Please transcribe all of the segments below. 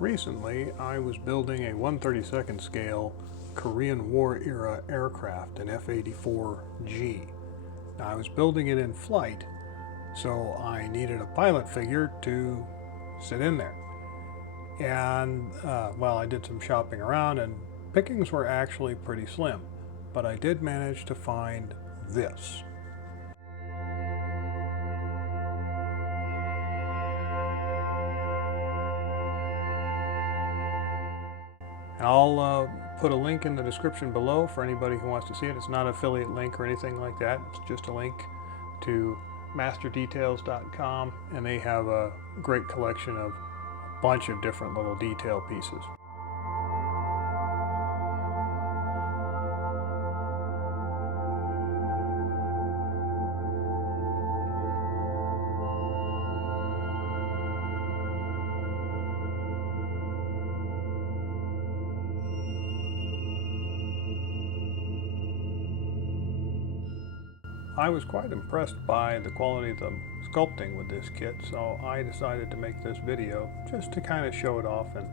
Recently, I was building a 1/32nd scale Korean War era aircraft, an F-84G. Now, I was building it in flight, so I needed a pilot figure to sit in there. And, well, I did some shopping around, and pickings were actually pretty slim. But I did manage to find this. And I'll put a link in the description below for anybody who wants to see it. It's not an affiliate link or anything like that. It's just a link to masterdetails.com, and they have a great collection of a bunch of different little detail pieces. I was quite impressed by the quality of the sculpting with this kit, so I decided to make this video just to kind of show it off and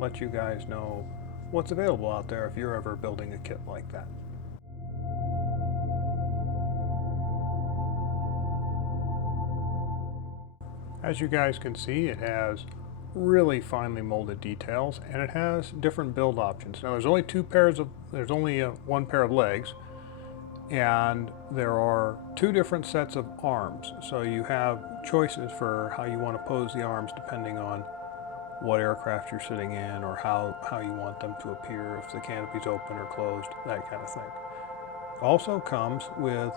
let you guys know what's available out there if you're ever building a kit like that. As you guys can see, it has really finely molded details, and it has different build options. Now, there's only one pair of legs, and there are two different sets of arms. So you have choices for how you want to pose the arms depending on what aircraft you're sitting in, or how you want them to appear, if the canopy's open or closed, that kind of thing. It also comes with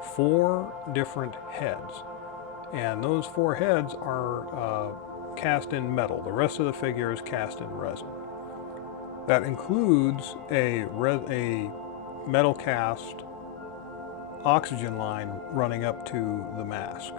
4 different heads, and those 4 heads are cast in metal. The rest of the figure is cast in resin. That includes a metal cast oxygen line running up to the mask.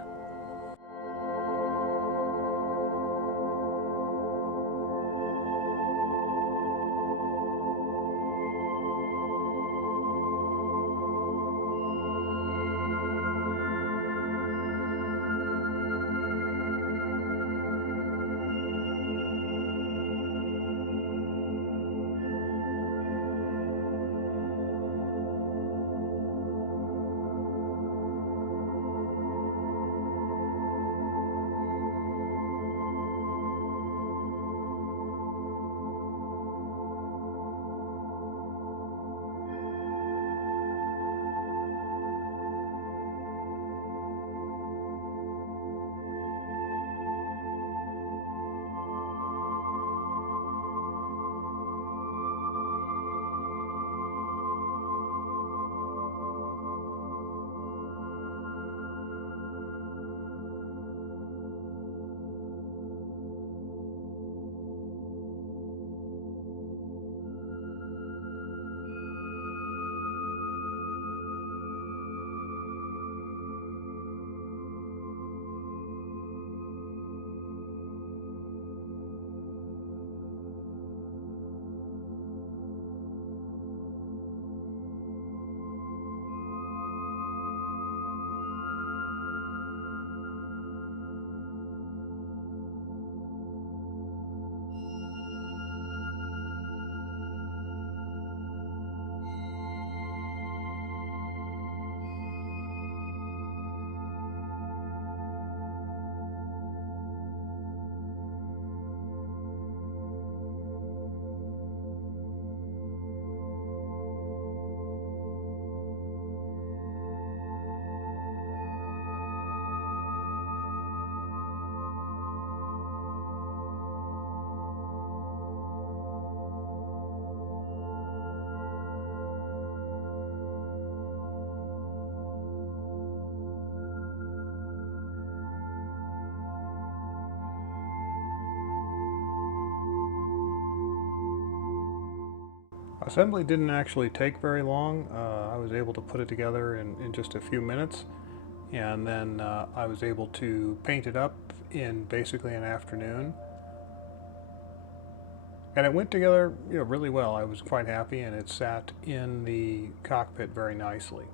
Assembly didn't actually take very long. I was able to put it together in just a few minutes, and then I was able to paint it up in basically an afternoon. And it went together, really well. I was quite happy, and it sat in the cockpit very nicely.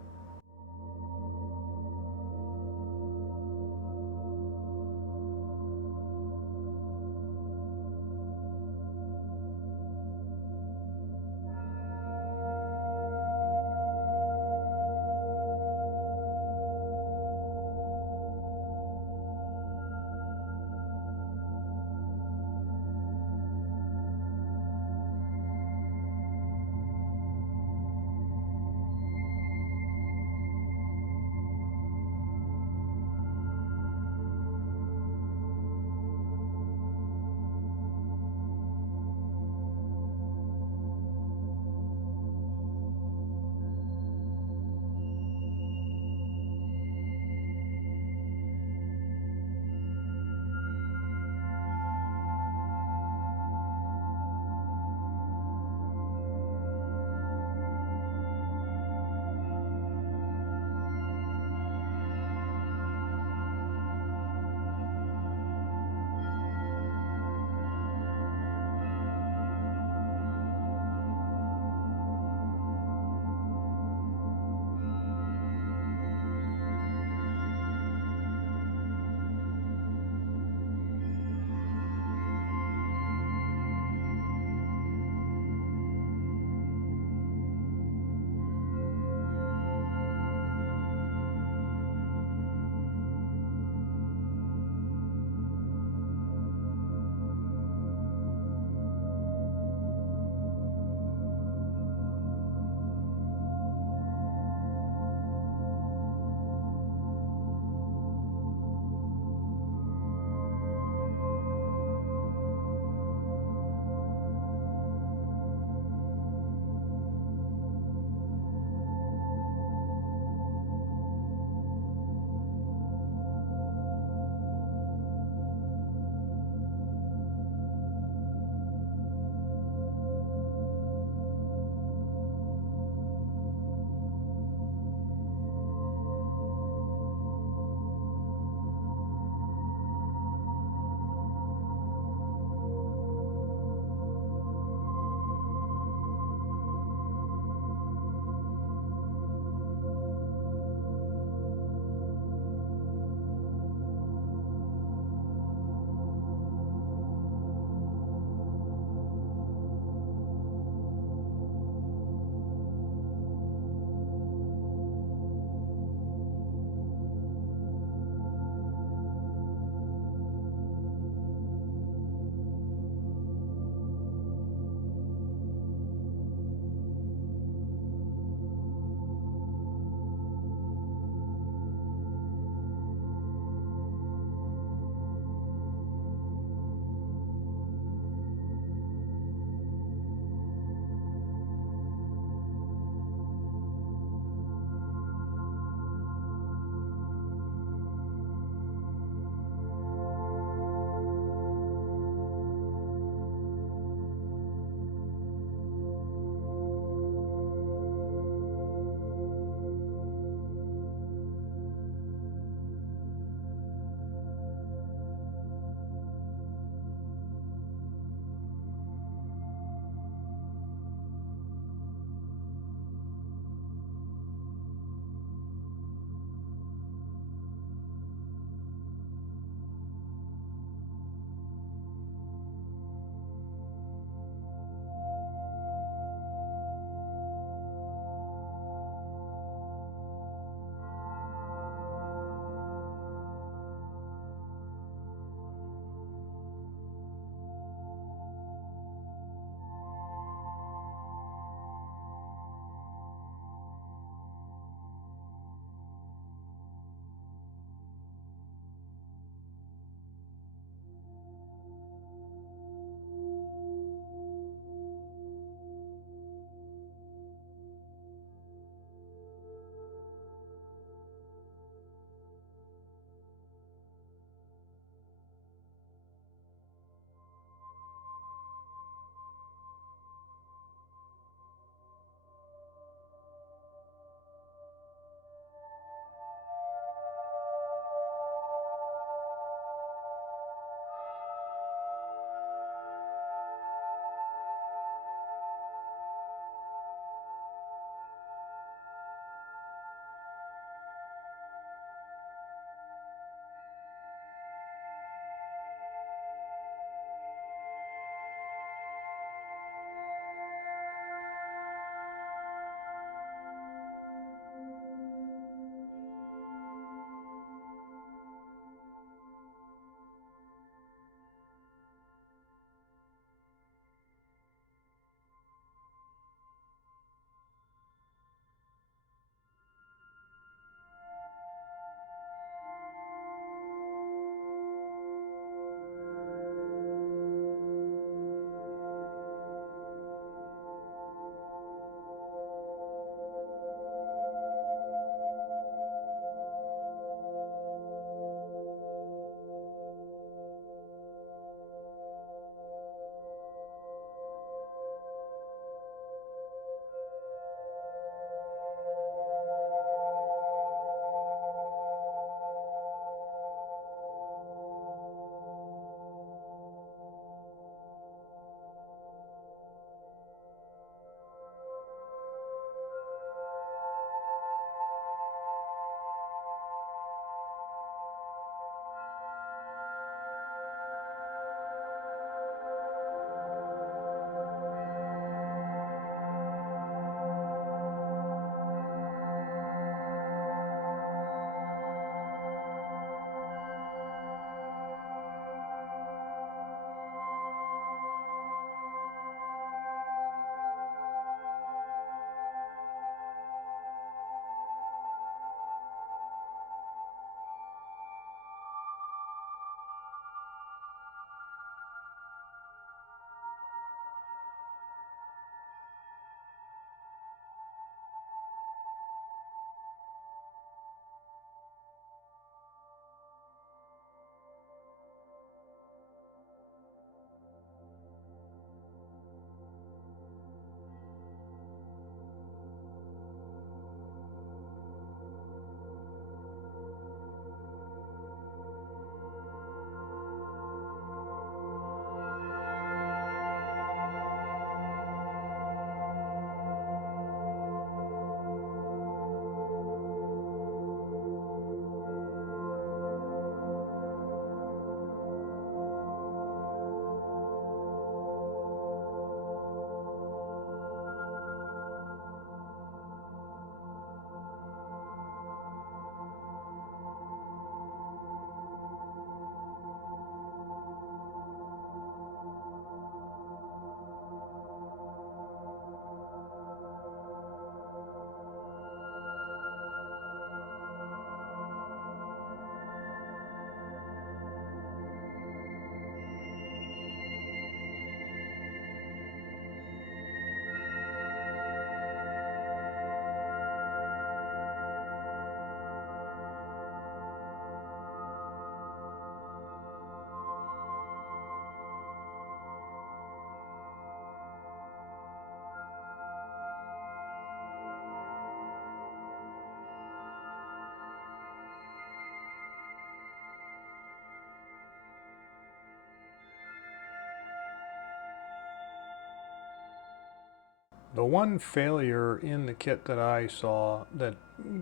The one failure in the kit that I saw that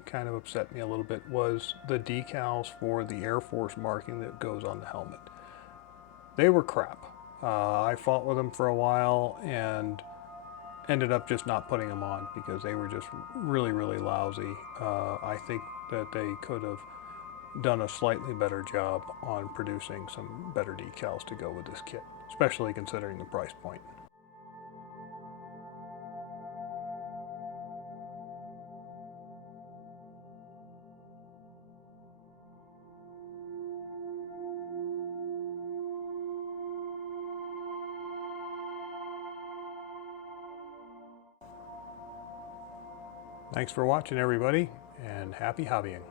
kind of upset me a little bit was the decals for the Air Force marking that goes on the helmet. They were crap. I fought with them for a while and ended up just not putting them on because they were just really, really lousy. I think that they could have done a slightly better job on producing some better decals to go with this kit, especially considering the price point. Thanks for watching, everybody, and happy hobbying.